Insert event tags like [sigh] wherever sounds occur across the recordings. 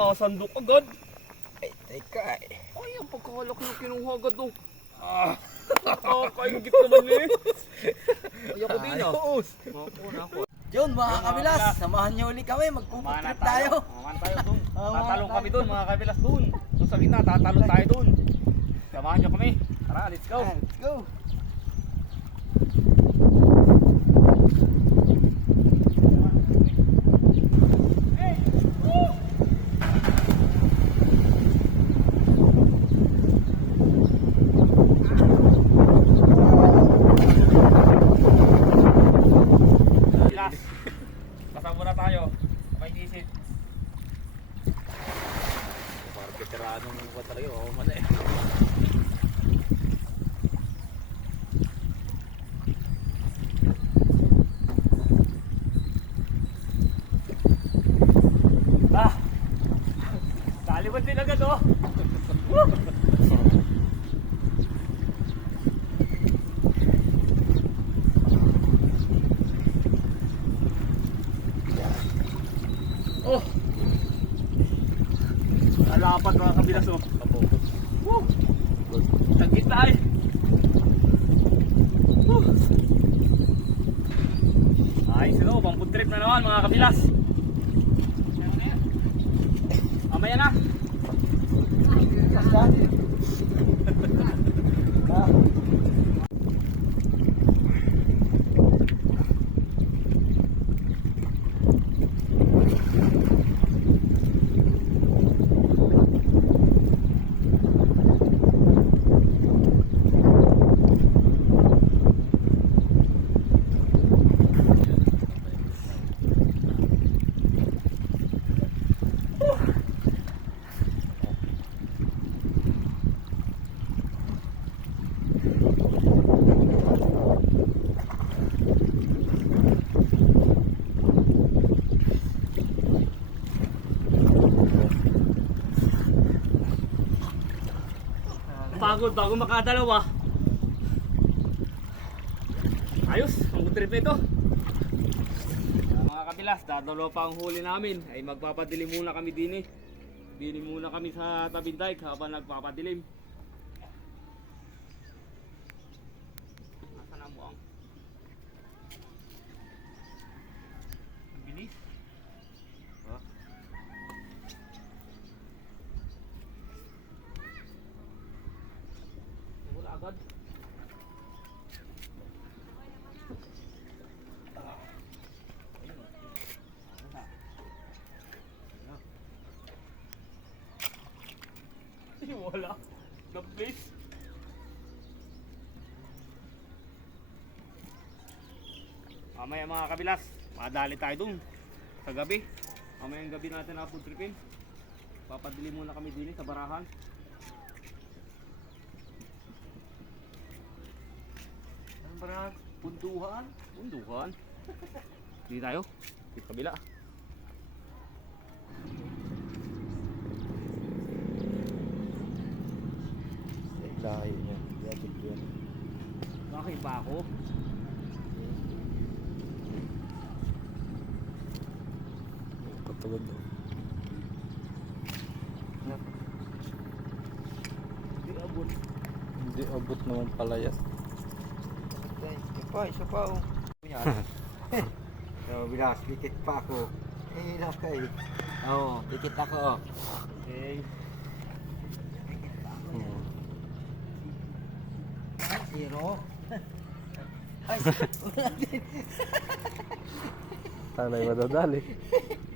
Masandok agad. Ay, teka eh. Ay, ang pagkakalak na kinuha agad oh. Ah, Nakakaingit naman eh. [laughs] Ay, ako din ah. Ayos. Ako na ako. Yun mga kabilas, samahan niyo ulit kami, magpuputrip tayo. Mana tayo doon. Tayo. kami doon mga kabilas doon. Doon sa gitna, tatalong tayo doon. Samahan niyo kami. Tara, let's go. Let's go. Last. Kasama na tayo. May isip. Parang veteranong ko talaga. Oo, mali. Ah! Taliban din agad oh. Oh! Alapat mga kabilas oh. Woo! Tagit na eh. Woo! Ayos trip na naman mga kabilas. Mamaya na. Thank you. Pagod bago makadalawa. Ayos, ang good trip nito. Mga kabilas, dadalawa pa ang huli namin. Ay magpapadilim muna kami din eh. Dilim muna kami sa tabing dike habang nagpapadilim. Nasaan ang buang? Ang bilis. Oh. Wala agad. Ay, wala. The place. Mamaya mga kabilas, madali tayo dun sa gabi. Mamaya ang gabi natin na food tripin. Papadili muna kami din sa barahan. Ano ba Punduhan? Punduhan? Hindi [laughs] tayo. Di kabila. Layo niya. Yatid yun. Bakit ba ako? Patagod daw. Hindi abot. Hindi abot naman pala yan. Isa pa, isa pa oh. [laughs] So, bilas, dikit pa ako. Eh, naka eh. Oo, dikit ako oh. Okay. Hmm. Ay, zero. Ay, wala din. Tanay madadali. [laughs]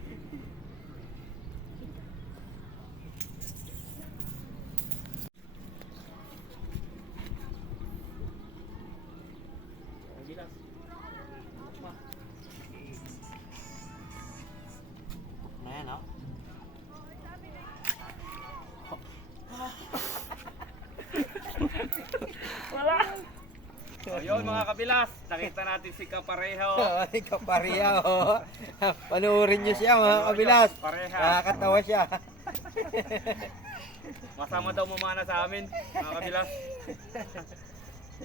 Ayun mga kabilas, nakita natin si Kapareho. Ay, [laughs] oh. [laughs] Panoorin niyo siya mga kabilas. Pareha. Nakakatawa siya. [laughs] Masama daw mamana sa amin, mga kabilas.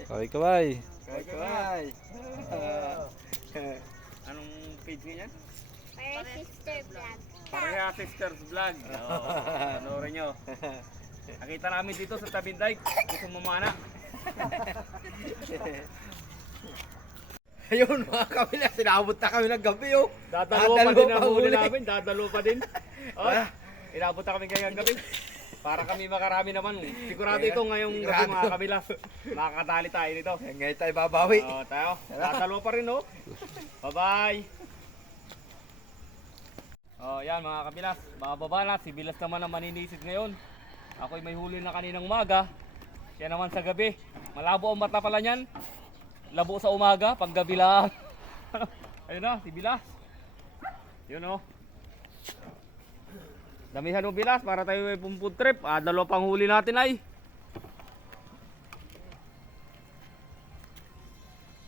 Kaway kaway. Kay kay. Anong page niya yan? Para sister vlog. Pareha Sisters Vlog. Oo, panoorin nyo. Nakita namin dito sa Tabinday, gusto mamana. [laughs] Ayun mga kabila, sinabot na kami ng gabi oh. Dadalo pa din ang huli namin, dadalo pa din. [laughs] Oh, inabot na kami ngayong gabi. Para kami makarami naman. Sigurado ito ngayong gabi Sigurado. mga kabilas. Makakadali tayo nito. Ngayon tayo babawi. Oo, tayo. Dadalo pa rin oh. Bye-bye. Oh, yan mga kabilas. Bababa na. Si Bilas naman ang maninisid ngayon. Ako'y may huli na kaninang umaga. Siya naman sa gabi. Malabo ang mata pala niyan. Labo sa umaga, pag gabi lang. [laughs] Ayun na, si Bilas. Yun oh. Damihan mo Bilas para tayo may pumput trip. Ah, dalawa pang huli natin ay.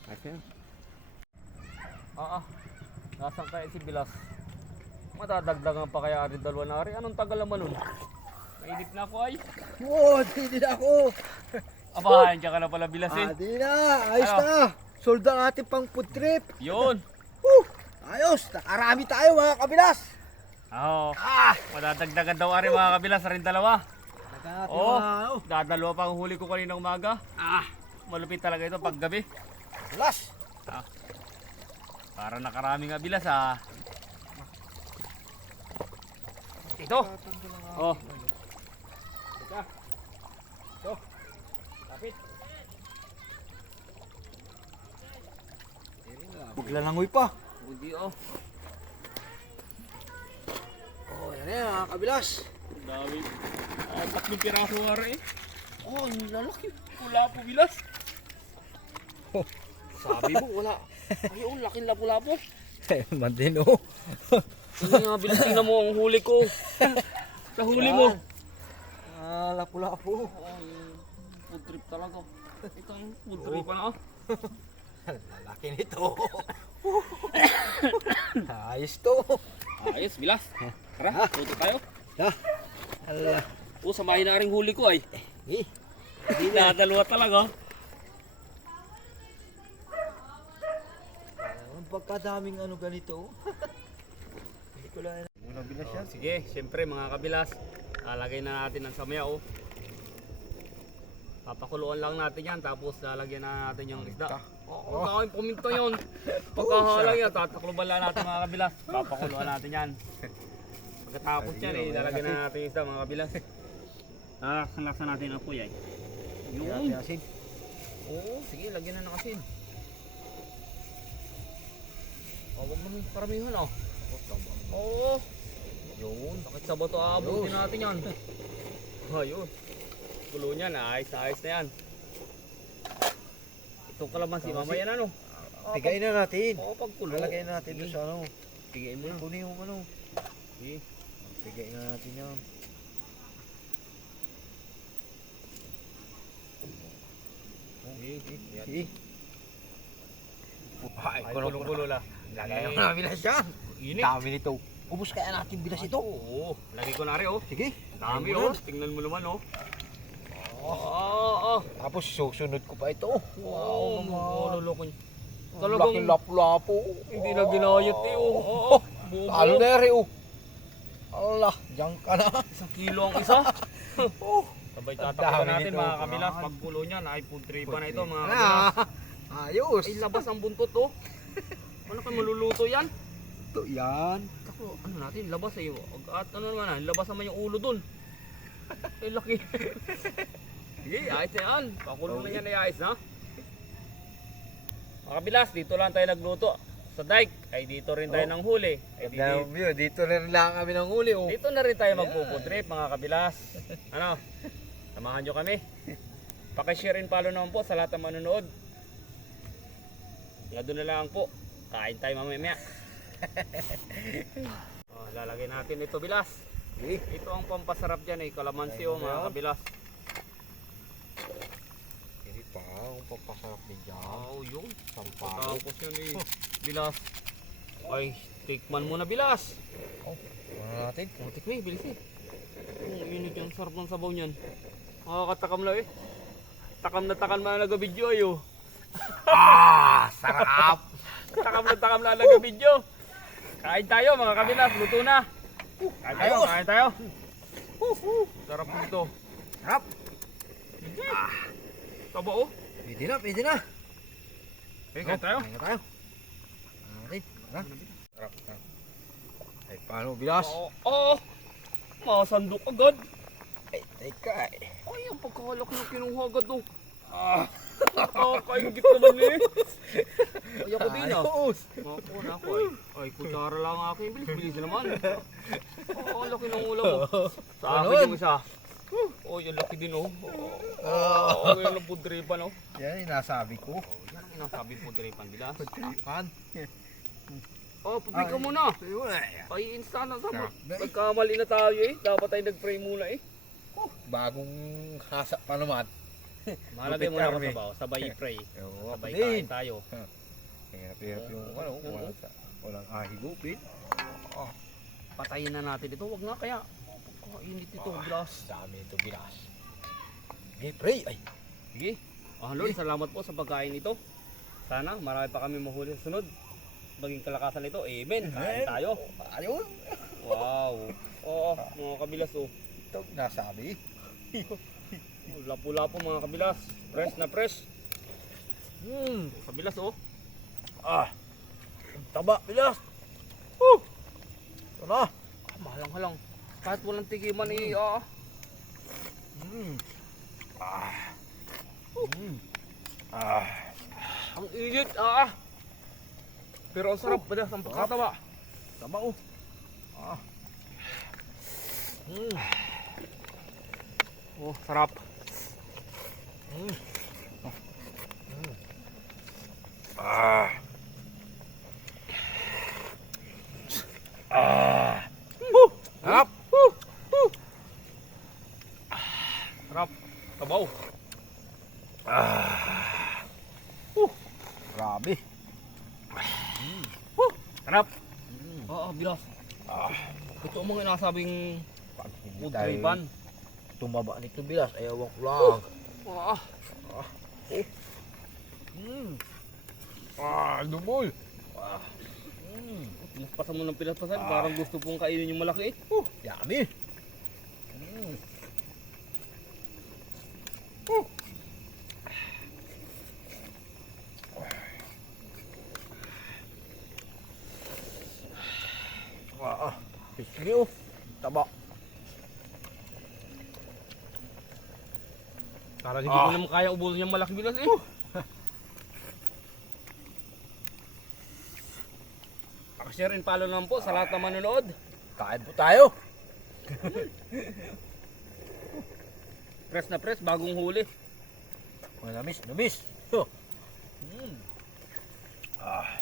Okay. Ah, ah. Nasaan kaya si Bilas? Matadagdagan pa kaya rin dalawa na rin. Anong tagal naman nun? Mainip na ako ay. Wow, di na ako. Aba, nandiyan ka na pala Bilas eh. Ah, di na. Ayos Ano? na. Sold ang ating pang food trip. Yun. Woo! Ayos, nakarami tayo mga kabilas. Oo. Ah! Madadagdagan daw ari mga kabilas rin dalawa. Nagkakati Oo. mga ano. Dadalawa pa ang huli ko kaninang umaga. Ah, malupit talaga ito pag gabi. Plus. Ah. Para nakarami nga bilas ah. Ito. Oh. Ito. Ito. Kapit. Buglalangoy pa. Budi oh. Oh, yan yan mga kabilas. Ang Dami. Ah, tatlong piraso nga rin eh. Oh, ang lalaki. Pula po bilas. Oh, sabi mo wala. Ay, oh, laki lapu-lapo. [laughs] Man din oh. Hindi nga bilas tingnan mo ang huli ko. Sa huli mo. Ah, lapu-lapu. Oh, food trip talaga. Ito ang food trip pa na oh. Lalaki [laughs] nito. Ayos to. Ayos, bilas. Tara, tuto tayo. Ah, ala. Oh, samahin na rin huli ko ay. Eh, Nadalawa talaga. ang pagkadaming ano ganito. [laughs] Hindi ko lang Unang bilas yan. Sige, siyempre mga kabilas, lalagay na natin ang samya oh. Papakuluan lang natin yan, tapos lalagyan na natin yung isda. Oh, oh. puminto [laughs] yun. Pagkahalang yan, tatakluban lang natin mga kabilas. Papakuluan natin yan. Pagkatapos yan, eh, lalagyan na natin yung isda mga kabilas. Ah, laksan natin ang kuya. Yun. Asin. Oo, sige, lagyan na ng asin. Oh, wag mo nang karamihan oh. Oo. Yun, bakit sa bato aabutin natin yan? Ayun. Gulo niyan, ayos na ayos na yan. Ito kalamansi, mamaya na no. Tigayin na natin. Oo, pagkulo. Lalagay na natin doon sa ano. Tigayin mo. Kunin mo ano. Sige. Tigayin na natin yan. Sige. Ay, kulong-kulo la. Lagay na namin na siya. Init. Dami nito. Ubus kaya natin bilas ito. Oo, lagay ko na rin oh. Sige. Dami oh. Tingnan mo naman oh. Oo, oh, Tapos susunod ko pa ito. Wow, naman. luloko niya. Talagang lapu-lapu. hindi na ginayat eh. Oh, oh, buo Talo na rin oh. Allah, diyan ka na. [laughs] Isang kilo ang isa. [laughs] Oh. Sabay dami natin mga kabilas. Pagkulo niyan ay food tray pa na ito mga Ah, kabilas. ayos. Ay labas ang buntot oh. [laughs] Ano ka maluluto yan? Ito yan. Ako, ano natin, labas eh. At ano naman ah, labas naman yung ulo dun. Ay laki. [laughs] Sige, ayos na yan. Pakulo na yan ay ayos na. Mga kabilas, dito lang tayo nagluto. Sa dike, ay dito rin tayo Oh. nang huli. Ay, Ganda dito, ng view. Dito na rin lang kami ng huli oh. Dito na rin tayo magpuputrip mga kabilas. Ano? Samahan nyo kami. Pakishare and follow naman po sa lahat ng manonood. Nga doon na lang po. Kain tayo mamaya maya. [laughs] oh, lalagay natin ito bilas. Ito ang pampasarap dyan eh. Kalamansi Ayun oh mga kabilas. Hindi pa, ang papasarap din dyan. Oh, yun. Sampalo. Tapos yun eh. Bilas. Ay, Tikman mo na bilas. Ano natin? Putik na eh, bilis eh. Ang init yung sarap ng sabaw niyan. Makakatakam na eh. Takam na takam na nag-video ayo. Ah, sarap! [laughs] Takam na takam na nag-video. Kain tayo mga kabinas, luto na. Kain tayo, Ayos. kain tayo. Sarap nito. Sarap! Taba oh. Pwede na, pwede na. Okay, kain tayo. Kain na tayo. Ano natin? Ha? Sarap, sarap. Ay, paano bilas? Oo. Oo. Masandok agad. Ay, teka eh. Ay, ang pagkakalaki ng kinuha agad oh. Ah. Nakakaingit naman eh. Ay, ako din ah. Ayos! Ako na ako ay. Ay, kutsara lang akin. Bilis-bilis naman. Oo, ang laki ng ulam oh. Sa akin yung isa. Oh, yung laki din oh. Oo, oh, yung ng pudripan oh. Yan yung nasabi ko. Yan ang inasabi pudripan bilas. Tripan. Oh, pabrik ka muna. Ayun ay. Ay, insta na na eh. Nagkamali na tayo eh. Dapat tayo nag-pray muna eh. Bagong hasa pa naman. Malagay mo na kasabaw. Sabay [laughs] i-pray. Oo, Sabay kain tayo. [laughs] Hirap-hirap yung ano, wala sa, walang ahigupin. Patayin na natin ito. Wag na kaya. Pagkainit ito, bilas. Dami ito bilas. Hey, pray! Ay, Sige. Ah, Lord, salamat po sa pagkain ito. Sana marami pa kami mahuli sa sunod. Maging kalakasan ito. Amen. Kain tayo. ayun! Wow. [laughs] Oo, mga kabilas oh. Ito, nasabi. Lapu-lapu mga kabilas. Fresh na fresh. Hmm, Kabilas oh. ah, taba, bilas. Woo! Ito na. Ah, Mahalang-halang. Kahit walang tigiman eh. Ah. Hmm. Ah. Hmm. Ah. Ang init. Ah. Pero ang sarap. Bilas ang pagkataba. Taba, oh. Ah. Hmm. Oh, sarap. Ah. Ah. Sarap. Sarap. Tabaw. Grabe. Sarap. Hmm. Oo, bilas. Ah. Ito mga nasabing food tumaba nito bilas, ayaw ko lang. Ah. Hmm. Ah, lumol. Hmm. Pinaspasan mo ng pinaspasan. Parang gusto pong kainin yung malaki. Uh, yummy. Hmm. Uh. Ah, Pisli oh. Taba. Parang hindi Ah. ko naman kaya ubusin yung malaki bilas eh. Pakishare and follow naman po sa lahat ng manonood. Kain po tayo. [laughs] Press na press, bagong huli. Manamis, namis. Oh. Hmm. Ah.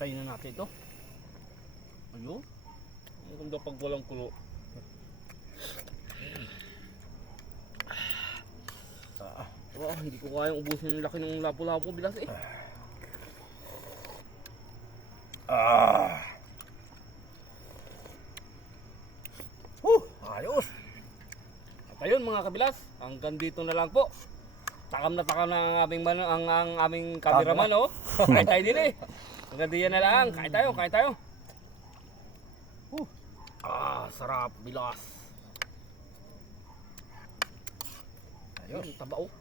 Patayin na natin ito. Ayun. Ang ganda pag walang kulo. Ah. Wow, hindi ko kayang ubusin yung laki ng lapo-lapo bilas eh. Ah. Uh, ayos. At ayun mga kabilas, hanggang dito na lang po. Takam na takam na ang aming man, ang, ang aming cameraman oh. [laughs] Kain tayo din eh. Hanggang diyan na lang. Kain tayo, kain tayo. Uh. Ah, sarap, bilas. Ayun, taba. Oh.